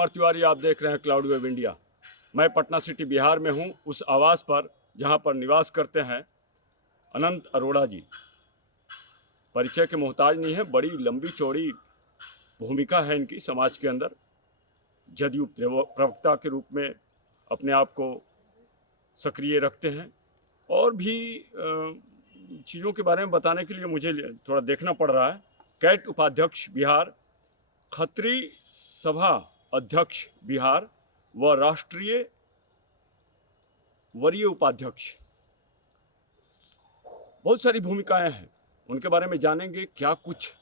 कुमार तिवारी, आप देख रहे हैं क्लाउड वेव इंडिया। मैं पटना सिटी बिहार में हूं, उस आवास पर जहां पर निवास करते हैं अनंत अरोड़ा जी। परिचय के मोहताज नहीं है, बड़ी लंबी चौड़ी भूमिका है इनकी समाज के अंदर। जदयू प्रवक्ता के रूप में अपने आप को सक्रिय रखते हैं और भी चीज़ों के बारे में बताने के लिए मुझे थोड़ा देखना पड़ रहा है। कैट उपाध्यक्ष बिहार, खत्री सभा अध्यक्ष बिहार व राष्ट्रीय वरीय उपाध्यक्ष, बहुत सारी भूमिकाएं हैं। उनके बारे में जानेंगे क्या कुछ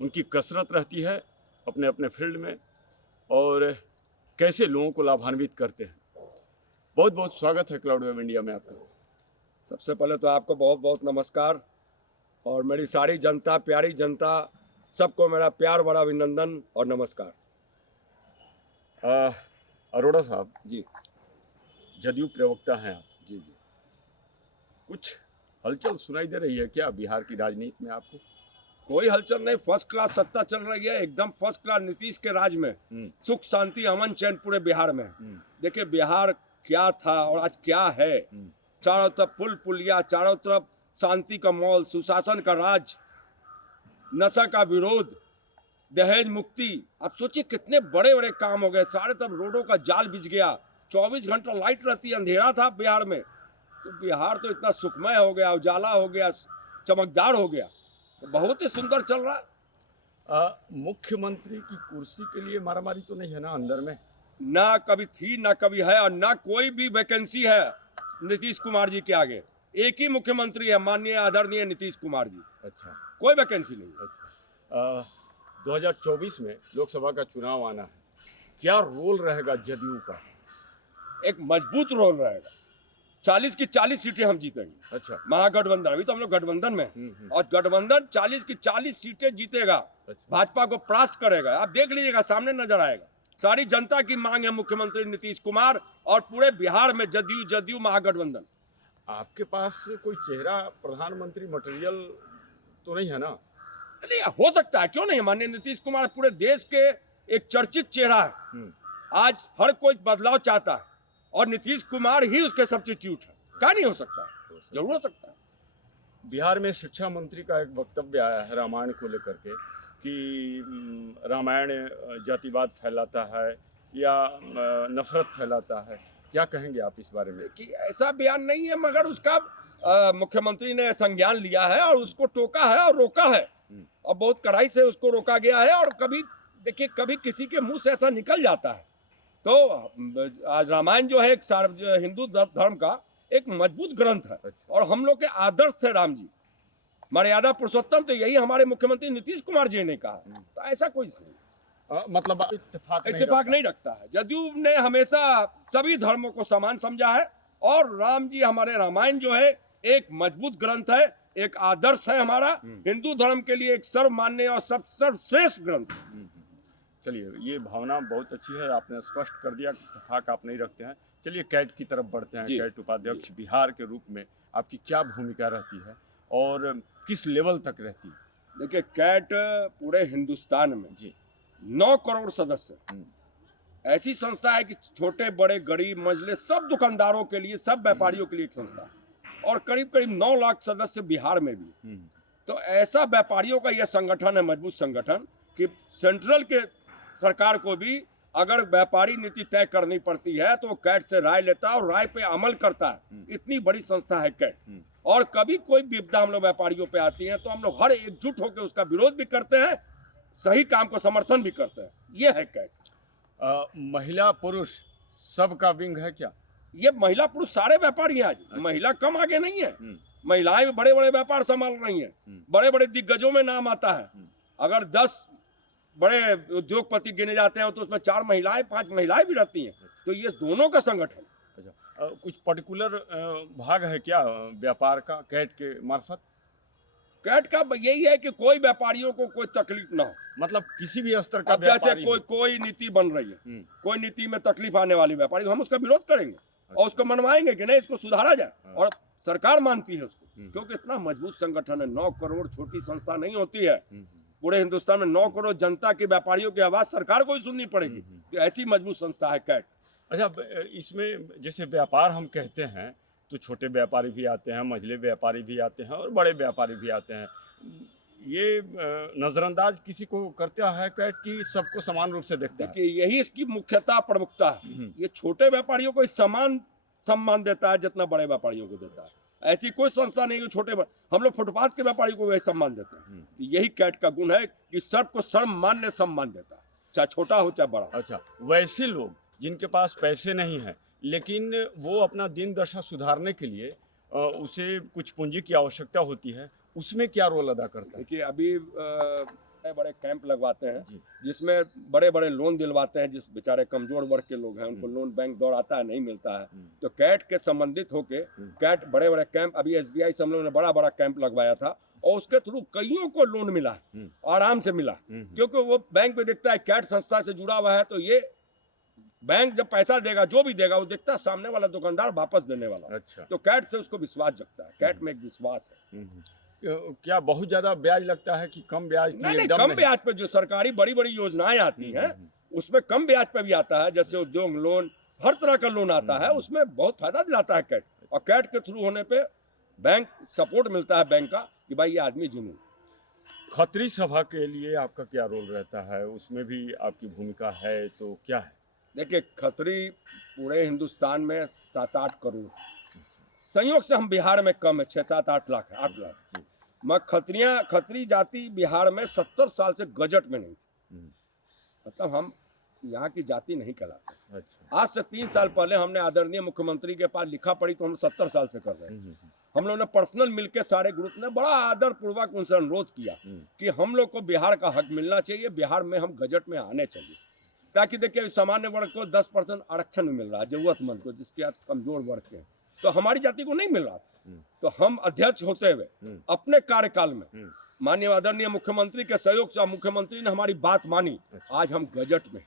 उनकी कसरत रहती है अपने अपने फील्ड में और कैसे लोगों को लाभान्वित करते हैं। बहुत बहुत स्वागत है क्लाउड वेव इंडिया में आपका। सबसे पहले तो आपको बहुत बहुत नमस्कार और मेरी सारी जनता, प्यारी जनता, सबको मेरा प्यार भरा अभिनंदन और नमस्कार। अरोड़ा साहब जी जदयू प्रवक्ता हैं आप, जी जी। कुछ हलचल सुनाई दे रही है क्या बिहार की राजनीति में आपको? कोई हलचल नहीं, फर्स्ट क्लास सत्ता चल रही है, एकदम फर्स्ट क्लास। नीतीश के राज में सुख शांति अमन चैन पूरे बिहार में। देखिए बिहार क्या था और आज क्या है। चारों तरफ पुल पुलिया, चारों तरफ शांति का माहौल, सुशासन का राज, नशा का विरोध, दहेज मुक्ति। आप सोचिए कितने बड़े बड़े काम हो गए। सारे तरफ रोडों का जाल बिछ गया, 24 घंटा लाइट रहती है, अंधेरा था बिहार में। तो बिहार तो इतना सुखमय हो गया, उजाला हो गया, चमकदार हो गया, तो बहुत ही सुंदर चल रहा है। मुख्यमंत्री की कुर्सी के लिए मारामारी तो नहीं है ना अंदर में? ना कभी थी, ना कभी है और ना कोई भी वैकेंसी है नीतीश कुमार जी के आगे। एक ही मुख्यमंत्री है, माननीय आदरणीय नीतीश कुमार जी। अच्छा, कोई वैकेंसी नहीं। अच्छा। 2024 में लोकसभा का चुनाव आना है, क्या रोल रहेगा जदयू का? एक मजबूत रोल रहेगा। 40 की 40 सीटें हम जीतेंगे। अच्छा, महागठबंधन, अभी तो हम लोग गठबंधन में हैं और गठबंधन 40 की 40 सीटें जीतेगा। अच्छा। भाजपा को परास्त करेगा। आप देख लीजिएगा, सामने नजर आएगा। सारी जनता की मांग है मुख्यमंत्री नीतीश कुमार और पूरे बिहार में जदयू जदयू महागठबंधन। आपके पास कोई चेहरा प्रधानमंत्री मटेरियल तो नहीं है ना? नहीं, हो सकता है, क्यों नहीं। माननीय नीतीश कुमार पूरे देश के एक चर्चित चेहरा है। आज हर कोई बदलाव चाहता है और नीतीश कुमार ही उसके सब्स्टिट्यूट है। क्या नहीं हो सकता है? जरूर हो सकता है। बिहार में शिक्षा मंत्री का एक वक्तव्य आया है रामायण को लेकर के कि रामायण जातिवाद फैलाता है या नफरत फैलाता है। क्या कहेंगे आप इस बारे में? कि ऐसा बयान नहीं है, मगर उसका मुख्यमंत्री ने संज्ञान लिया है और उसको टोका है और रोका है और बहुत कड़ाई से उसको रोका गया है। और कभी देखिए, कभी किसी के मुंह से ऐसा निकल जाता है। तो आज रामायण जो है एक हिंदू धर्म का एक मजबूत ग्रंथ है। अच्छा। और हम लोग के आदर्श थे राम जी, मर्यादा पुरुषोत्तम, तो यही हमारे मुख्यमंत्री नीतीश कुमार जी ने कहा। तो ऐसा कोई नहीं, मतलब इत्तेफाक नहीं रखता है। जदयू ने हमेशा सभी धर्मों को समान समझा है और राम जी, हमारे रामायण जो है एक मजबूत ग्रंथ है, एक आदर्श है हमारा हिंदू धर्म के लिए, एक सर्वमान्य और सर्वश्रेष्ठ ग्रंथ। चलिए, ये भावना बहुत अच्छी है, आपने स्पष्ट कर दिया कि इत्तेफाक आप नहीं रखते हैं। चलिए कैट की तरफ बढ़ते हैं। कैट उपाध्यक्ष बिहार के रूप में आपकी क्या भूमिका रहती है और किस लेवल तक रहती है? देखिए, कैट पूरे हिंदुस्तान में 9 करोड़ सदस्य, ऐसी संस्था है कि छोटे बड़े गरीब मजले सब दुकानदारों के लिए, सब व्यापारियों के लिए एक संस्था है और करीब करीब 9 लाख सदस्य बिहार में भी। तो ऐसा व्यापारियों का यह संगठन है, मजबूत संगठन, कि सेंट्रल के सरकार को भी अगर व्यापारी नीति तय करनी पड़ती है तो वो कैट से राय लेता है और राय पे अमल करता है। इतनी बड़ी संस्था है कैट। और कभी कोई विपदा हम लोग व्यापारियों पे आती है तो हम लोग हर एकजुट होकर उसका विरोध भी करते हैं, सही काम को समर्थन भी करते हैं। ये है कैट। महिला पुरुष सबका विंग है क्या? ये महिला पुरुष सारे व्यापारी हैं आज। महिला कम आगे नहीं है। महिलाएं बड़े बड़े व्यापार संभाल रही हैं, बड़े बड़े दिग्गजों में नाम आता है। अगर 10 बड़े उद्योगपति गिने जाते हैं तो उसमें 4 महिलाएं 5 महिलाएं भी रहती हैं। तो ये दोनों का संगठन। अच्छा, कुछ पर्टिकुलर भाग है क्या व्यापार का कैट के मार्फत? कैट का यही है कि कोई व्यापारियों को कोई तकलीफ ना हो। मतलब किसी भी स्तर का जैसे कोई नीति बन रही है, कोई नीति में तकलीफ आने वाली व्यापारी, हम उसका विरोध करेंगे और उसको मनवाएंगे कि नहीं, इसको सुधारा जाए। और सरकार मानती है उसको, क्योंकि इतना मजबूत संगठन है। 9 करोड़ छोटी संस्था नहीं होती है। पूरे हिंदुस्तान में 9 करोड़ जनता की व्यापारियों की आवाज सरकार को ही सुननी पड़ेगी। तो ऐसी मजबूत संस्था है कैट। अच्छा, इसमें जैसे व्यापार हम कहते हैं तो छोटे व्यापारी भी आते हैं, मझले व्यापारी भी आते हैं और बड़े व्यापारी भी आते हैं। ये नज़रअंदाज किसी को करता है कैट कि सबको समान रूप से देखता है? देखिए, यही इसकी मुख्यता प्रमुखता है। ये छोटे व्यापारियों को समान सम्मान देता है जितना बड़े व्यापारियों को देता है। ऐसी कोई संस्था नहीं है छोटे हम लोग फुटपाथ के व्यापारियों को वही सम्मान देते हैं। तो यही कैट का गुण है कि सबको सर्वमान्य सम्मान देता है, चाहे छोटा हो चाहे बड़ा। अच्छा, वैसे लोग जिनके पास पैसे नहीं हैं लेकिन वो अपना दिन दशा सुधारने के लिए उसे कुछ पूंजी की आवश्यकता होती है, उसमें क्या रोल अदा करता है? देखिए, अभी बड़े कैंप लगवाते हैं जिसमें बड़े बड़े लोन दिलवाते हैं। जिस बेचारे कमजोर वर्ग के लोग हैं उनको लोन बैंक दौड़ाता है, नहीं मिलता है, तो कैट के संबंधित होके कैट बड़े बड़े कैंप, अभी SBI से हम लोगों ने बड़ा बड़ा कैंप लगवाया था और उसके थ्रू कईयों को लोन मिला है, आराम से मिला, क्योंकि वो बैंक में देखता है कैट संस्था से जुड़ा हुआ है। तो ये बैंक जब पैसा देगा, जो भी देगा, वो देखता है सामने वाला दुकानदार वापस देने वाला। अच्छा, तो कैट से उसको विश्वास जगता है। कैट में एक विश्वास है। क्या बहुत ज्यादा ब्याज लगता है कि कम ब्याज पे? नहीं, कम ब्याज पे जो सरकारी बड़ी बड़ी योजनाएं आती हैं उसमें कम ब्याज पे भी आता है। जैसे उद्योग लोन, हर तरह का लोन आता है, उसमें बहुत फायदा दिलाता है कैट। और कैट के थ्रू होने पे बैंक सपोर्ट मिलता है बैंक का कि भाई ये आदमी जुनून। खत्री सभा के लिए आपका क्या रोल रहता है? उसमें भी आपकी भूमिका है तो क्या है? देखिए, खत्री पूरे हिंदुस्तान में 7-8 करोड़, संयोग से हम बिहार में कम है, 6-7-8 लाख है, 8 लाख। मैं खत्री जाति बिहार में 70 साल से गजट में नहीं थी। मतलब हम यहाँ की जाति नहीं कहलाते। अच्छा। आज से 3 साल पहले हमने आदरणीय मुख्यमंत्री के पास लिखा पढ़ी तो हम 70 साल से कर रहे हैं। हम लोगों ने पर्सनल मिलकर सारे ग्रुप ने बड़ा आदर पूर्वक उनसे अनुरोध किया कि हम लोग को बिहार का हक मिलना चाहिए, बिहार में हम गजट में आने चाहिए, ताकि देखिए सामान्य वर्ग को 10% आरक्षण मिल रहा है, जरूरतमंद को, जिसके आज कमजोर वर्ग के, तो हमारी जाति को नहीं मिल रहा था। तो हम अध्यक्ष होते हुए अपने कार्यकाल में माननीय आदरणीय मुख्यमंत्री के सहयोग से मुख्यमंत्री ने हमारी बात मानी। आज हम गजट में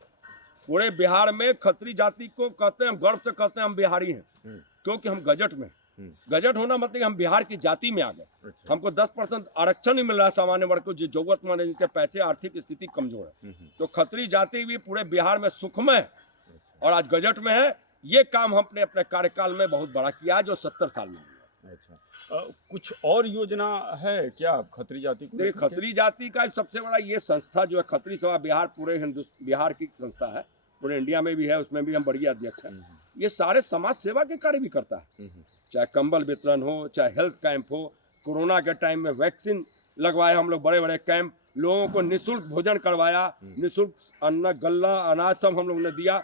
पूरे बिहार में खत्री जाति को कहते हैं, हम गर्व से कहते हैं हम बिहारी हैं, क्योंकि हम गजट में। गजट होना मतलब हम बिहार की जाति में आ गए। अच्छा। हमको 10% आरक्षण ही मिल रहा है सामान्य वर्ग को, जो जरूरतमंद है, जिसके पैसे आर्थिक स्थिति कमजोर है। तो खत्री जाति भी पूरे बिहार में सुखमय है और आज गजट में है। ये काम हमने अपने कार्यकाल में बहुत बड़ा किया, जो 70 साल में हुआ। अच्छा, कुछ और योजना है क्या खत्री जाति को? देखिए, खत्री जाति का सबसे बड़ा ये संस्था जो है खत्री सभा बिहार, पूरे बिहार की संस्था है, पूरे इंडिया में भी है, उसमें भी हम बड़ी अध्यक्ष हैं। ये सारे समाज सेवा के कार्य भी करता है, चाहे कंबल वितरण हो, चाहे हेल्थ कैंप हो। कोरोना के टाइम में वैक्सीन लगवाए हम लोग, बड़े बड़े कैंप, लोगों को निःशुल्क भोजन करवाया, निःशुल्क अन्न, गल्ला, अनाज सब हम लोगों ने दिया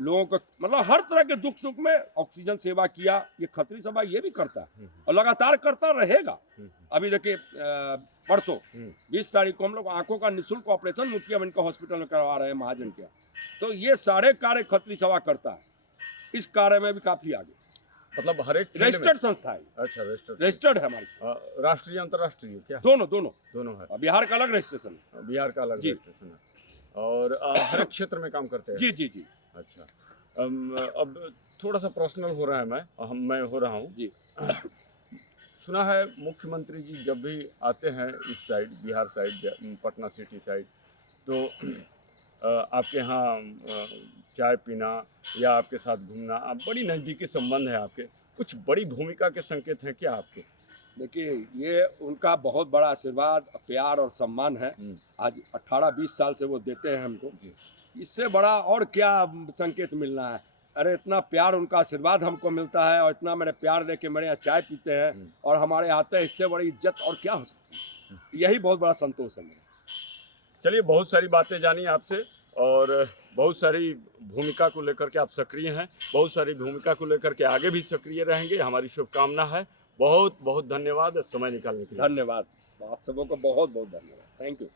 लोगों को। मतलब हर तरह के दुख सुख में ऑक्सीजन सेवा किया। ये खत्री सभा ये भी करता है और लगातार करता रहेगा। अभी देखिए, परसों 20 तारीख को हम लोग आंखों का निःशुल्क ऑपरेशन मुखिया इनका हॉस्पिटल में करवा रहे हैं, महाजन के। तो ये सारे कार्य खत्री सभा करता है। इस कार्य में भी काफी आगे, मतलब हर एक रजिस्टर्ड संस्था है। अच्छा, रजिस्टर्ड है हमारी, राष्ट्रीय अंतर्राष्ट्रीय क्या? दोनों है। बिहार का अलग रजिस्ट्रेशन है। बिहार का अलग रजिस्ट्रेशन है और हर एक क्षेत्र में काम करते हैं। जी। अच्छा, अब थोड़ा सा पर्सनल हो रहा है, मैं हो रहा हूँ जी। सुना है मुख्यमंत्री जी जब भी आते हैं इस side, Bihar side, Patna city side, तो आपके यहाँ चाय पीना या आपके साथ घूमना, आप बड़ी नज़दीकी संबंध है आपके, कुछ बड़ी भूमिका के संकेत हैं क्या आपके? देखिए, ये उनका बहुत बड़ा आशीर्वाद, प्यार और सम्मान है। आज 18-20 साल से वो देते हैं हमको। इससे बड़ा और क्या संकेत मिलना है? अरे इतना प्यार, उनका आशीर्वाद हमको मिलता है और इतना मेरे प्यार दे के मेरे यहाँ चाय पीते हैं और हमारे आते हैं, इससे बड़ी इज्जत और क्या हो सकती है? यही बहुत बड़ा संतोष है मेरा। चलिए, बहुत सारी बातें जानी आपसे और बहुत सारी भूमिका को लेकर के आप सक्रिय हैं, बहुत सारी भूमिका को लेकर के आगे भी सक्रिय रहेंगे, हमारी शुभकामना है। बहुत बहुत धन्यवाद समय निकालने के लिए। धन्यवाद, आप सबों को बहुत बहुत धन्यवाद। Thank you.